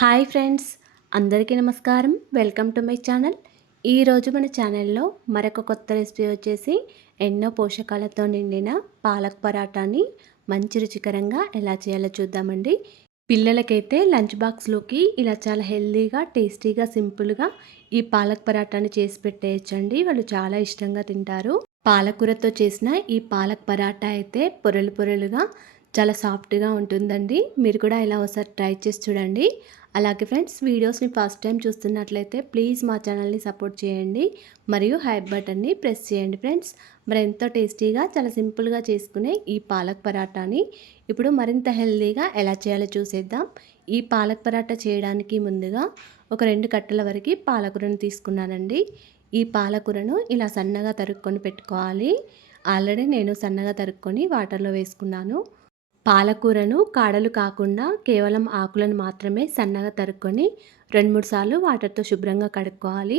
Hi friends, అందరికీ నమస్కారం. Welcome to my channel. ఈరోజు మన ఛానల్లో మరొక కొత్త రెసిపీ వచ్చేసి ఎన్నో పోషకాలతో నిండిన పాలక్ పరాటాని మంచి రుచికరంగా ఎలా చేయాలో చూద్దామండి. పిల్లలకైతే లంచ్ బాక్స్లోకి ఇలా చాలా హెల్తీగా, టేస్టీగా, సింపుల్గా ఈ పాలక్ పరాటాని చేసి పెట్టేయచ్చండి. వాళ్ళు చాలా ఇష్టంగా తింటారు. పాలకూరతో చేసిన ఈ పాలక్ పరాటా అయితే పొరలు పొరలుగా చాలా సాఫ్ట్గా ఉంటుందండి. మీరు కూడా ఇలా ఒకసారి ట్రై చేసి చూడండి. అలాగే ఫ్రెండ్స్, వీడియోస్ని ఫస్ట్ టైం చూస్తున్నట్లయితే ప్లీజ్ మా ఛానల్ని సపోర్ట్ చేయండి మరియు హైప్ బటన్ని ప్రెస్ చేయండి ఫ్రెండ్స్. మరి ఎంతో టేస్టీగా చాలా సింపుల్గా చేసుకునే ఈ పాలక్ పరాటాని ఇప్పుడు మరింత హెల్తీగా ఎలా చేయాలో చూసేద్దాం. ఈ పాలక్ పరాటా చేయడానికి ముందుగా ఒక 2 కట్టల వరకు పాలకూరను తీసుకున్నానండి. ఈ పాలకూరను ఇలా సన్నగా తరుక్కొని పెట్టుకోవాలి. ఆల్రెడీ నేను సన్నగా తరుక్కొని వాటర్లో వేసుకున్నాను. పాలకూరను కాడలు కాకుండా కేవలం ఆకులను మాత్రమే సన్నగా తరుక్కొని 2-3 సార్లు వాటర్తో శుభ్రంగా కడుక్కోవాలి.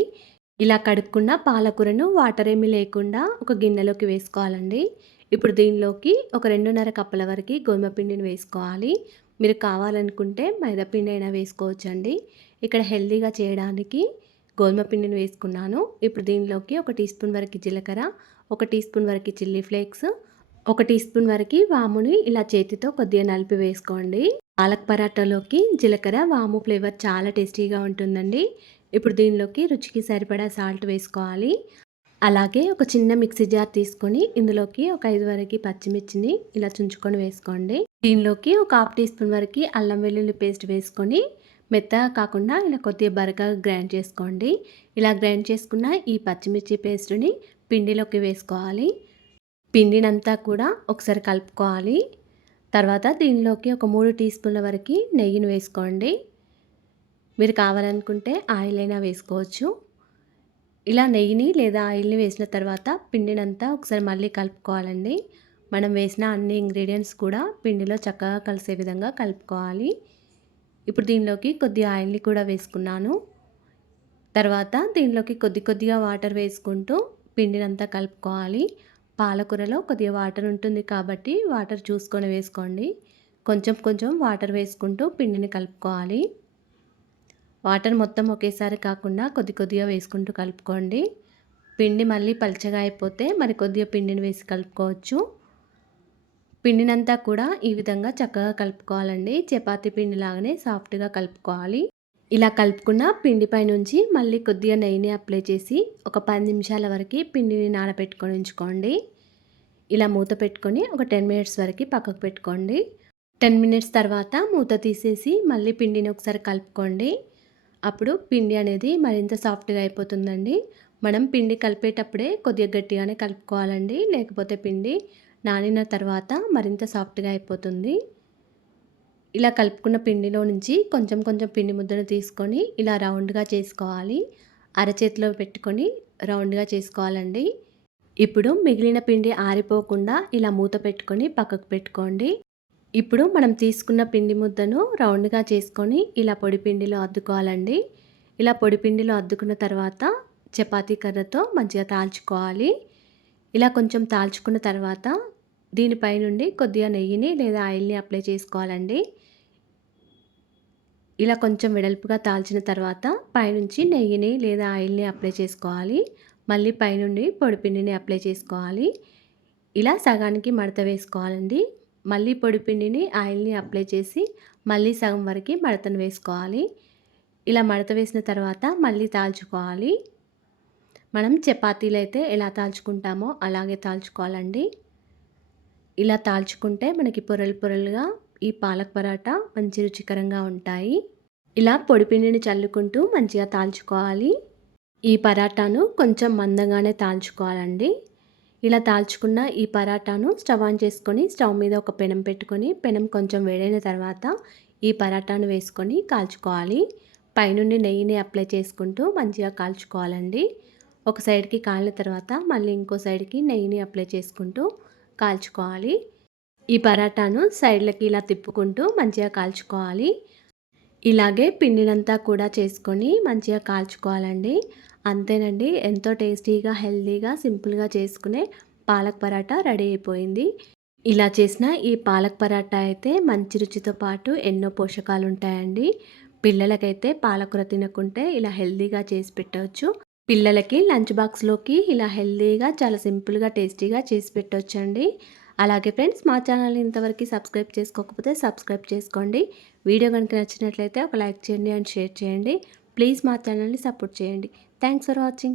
ఇలా కడుక్కున్న పాలకూరను వాటర్ ఏమీ లేకుండా ఒక గిన్నెలోకి వేసుకోవాలండి. ఇప్పుడు దీనిలోకి ఒక 2.5 కప్పుల వరకు గోధుమ పిండిని వేసుకోవాలి. మీరు కావాలనుకుంటే మైదా పిండి అయినా వేసుకోవచ్చండి. ఇక్కడ హెల్తీగా చేయడానికి గోధుమ పిండిని వేసుకున్నాను. ఇప్పుడు దీనిలోకి 1 టీ స్పూన్ వరకు జీలకర్ర, 1 టీ స్పూన్ వరకు చిల్లీ ఫ్లేక్స్, 1 టీ స్పూన్ వరకు వాముని ఇలా చేతితో కొద్దిగా నలిపి వేసుకోండి. పాలక్ పరాటాలోకి జీలకర్ర, వాము ఫ్లేవర్ చాలా టేస్టీగా ఉంటుందండి. ఇప్పుడు దీనిలోకి రుచికి సరిపడా సాల్ట్ వేసుకోవాలి. అలాగే ఒక చిన్న మిక్సీ జార్ తీసుకొని ఇందులోకి ఒక 5 వరకు పచ్చిమిర్చిని ఇలా చుంచుకొని వేసుకోండి. దీనిలోకి ఒక 1/2 టీ స్పూన్ వరకు అల్లం వెల్లుల్లి పేస్ట్ వేసుకొని మెత్తగా కాకుండా ఇలా కొద్దిగా బరకగా గ్రైండ్ చేసుకోండి. ఇలా గ్రైండ్ చేసుకున్న ఈ పచ్చిమిర్చి పేస్ట్ని పిండిలోకి వేసుకోవాలి. పిండినంతా కూడా ఒకసారి కలుపుకోవాలి. తర్వాత దీనిలోకి ఒక 3 టీ స్పూన్ల వరకు నెయ్యిని వేసుకోండి. మీరు కావాలనుకుంటే ఆయిల్ అయినా వేసుకోవచ్చు. ఇలా నెయ్యిని లేదా ఆయిల్ని వేసిన తర్వాత పిండినంతా ఒకసారి మళ్ళీ కలుపుకోవాలండి. మనం వేసిన అన్ని ఇంగ్రీడియంట్స్ కూడా పిండిలో చక్కగా కలిసే విధంగా కలుపుకోవాలి. ఇప్పుడు దీనిలోకి కొద్దిగా ఆయిల్ని కూడా వేసుకున్నాను. తర్వాత దీనిలోకి కొద్దిగా వాటర్ వేసుకుంటూ పిండినంతా కలుపుకోవాలి. పాలకూరలో కొద్దిగా వాటర్ ఉంటుంది కాబట్టి వాటర్ చూసుకొని వేసుకోండి. కొంచెం వాటర్ వేసుకుంటూ పిండిని కలుపుకోవాలి. వాటర్ మొత్తం ఒకేసారి కాకుండా కొద్దిగా వేసుకుంటూ కలుపుకోండి. పిండి మళ్ళీ పల్చగా అయిపోతే మరి కొద్దిగా పిండిని వేసి కలుపుకోవచ్చు. పిండినంతా కూడా ఈ విధంగా చక్కగా కలుపుకోవాలండి. చపాతీ పిండి లాగానే సాఫ్ట్గా కలుపుకోవాలి. ఇలా కలుపుకున్న పిండిపై నుంచి మళ్ళీ కొద్దిగా నెయ్యిని అప్లై చేసి ఒక 10 నిమిషాల వరకు పిండిని నానబెట్టుకొని ఉంచుకోండి. ఇలా మూత పెట్టుకొని ఒక 10 మినిట్స్ వరకు పక్కకు పెట్టుకోండి. 10 మినిట్స్ తర్వాత మూత తీసేసి మళ్ళీ పిండిని ఒకసారి కలుపుకోండి. అప్పుడు పిండి అనేది మరింత సాఫ్ట్గా అయిపోతుందండి. మనం పిండి కలిపేటప్పుడే కొద్దిగా గట్టిగానే కలుపుకోవాలండి. లేకపోతే పిండి నానిన తర్వాత మరింత సాఫ్ట్గా అయిపోతుంది. ఇలా కలుపుకున్న పిండిలో నుంచి కొంచెం పిండి ముద్దను తీసుకొని ఇలా రౌండ్గా చేసుకోవాలి. అరచేతిలో పెట్టుకొని రౌండ్గా చేసుకోవాలండి. ఇప్పుడు మిగిలిన పిండి ఆరిపోకుండా ఇలా మూత పెట్టుకొని పక్కకు పెట్టుకోండి. ఇప్పుడు మనం తీసుకున్న పిండి ముద్దను రౌండ్గా చేసుకొని ఇలా పొడి పిండిలో అద్దుకోవాలండి. ఇలా పొడి పిండిలో అద్దుకున్న తర్వాత చపాతీ కర్రతో మంచిగా తాల్చుకోవాలి. ఇలా కొంచెం తాల్చుకున్న తర్వాత దీనిపై నుండి కొద్దిగా నెయ్యిని లేదా ఆయిల్ని అప్లై చేసుకోవాలండి. ఇలా కొంచెం వెడల్పుగా తాల్చిన తర్వాత పైనుంచి నెయ్యిని లేదా ఆయిల్ని అప్లై చేసుకోవాలి. మళ్ళీ పైనుండి పొడిపిండిని అప్లై చేసుకోవాలి. ఇలా సగానికి మడత వేసుకోవాలండి. మళ్ళీ పొడిపిండిని ఆయిల్ని అప్లై చేసి మళ్ళీ సగం వరకు మడతను వేసుకోవాలి. ఇలా మడత వేసిన తర్వాత మళ్ళీ తాల్చుకోవాలి. మనం చపాతీలు అయితే ఎలా తాల్చుకుంటామో అలాగే తాల్చుకోవాలండి. ఇలా తాల్చుకుంటే మనకి పొరలుగా ఈ పాలక్ పరాటా మంచి రుచికరంగా ఉంటాయి. ఇలా పొడిపిండిని చల్లుకుంటూ మంచిగా తాల్చుకోవాలి. ఈ పరాటాను కొంచెం మందంగానే తాల్చుకోవాలండి. ఇలా తాల్చుకున్న ఈ పరాటాను స్టవ్ ఆన్ చేసుకొని స్టవ్ మీద ఒక పెనం పెట్టుకొని పెనం కొంచెం వేడైన తర్వాత ఈ పరాటాను వేసుకొని కాల్చుకోవాలి. పైనుండి నెయ్యిని అప్లై చేసుకుంటూ మంచిగా కాల్చుకోవాలండి. ఒక సైడ్కి కాలిన తర్వాత మళ్ళీ ఇంకో సైడ్కి నెయ్యిని అప్లై చేసుకుంటూ కాల్చుకోవాలి. ఈ పరాటాను సైడ్లకి ఇలా తిప్పుకుంటూ మంచిగా కాల్చుకోవాలి. ఇలాగే పిండినంతా కూడా చేసుకొని మంచిగా కాల్చుకోవాలండి. అంతేనండి, ఎంతో టేస్టీగా, హెల్తీగా, సింపుల్గా చేసుకునే పాలక్ పరాటా రెడీ అయిపోయింది. ఇలా చేసిన ఈ పాలక్ పరాటా అయితే మంచి రుచితో పాటు ఎన్నో పోషకాలు ఉంటాయండి. పిల్లలకైతే పాలకూర తినకుంటే ఇలా హెల్తీగా చేసి పెట్టవచ్చు. పిల్లలకి లంచ్ బాక్స్‌లోకి ఇలా హెల్తీగా చాలా సింపుల్‌గా, టేస్టీగా చేసి పెట్టొచ్చండి. అలాగే ఫ్రెండ్స్, మా ఛానల్‌ని ఇంతవరకు సబ్స్క్రైబ్ చేసుకోకపోతే సబ్స్క్రైబ్ చేసుకోండి. వీడియో గనుక నచ్చినట్లయితే ఒక లైక్ చేయండి అండ్ షేర్ చేయండి. ప్లీజ్ మా ఛానల్‌ని సపోర్ట్ చేయండి. Thanks for watching.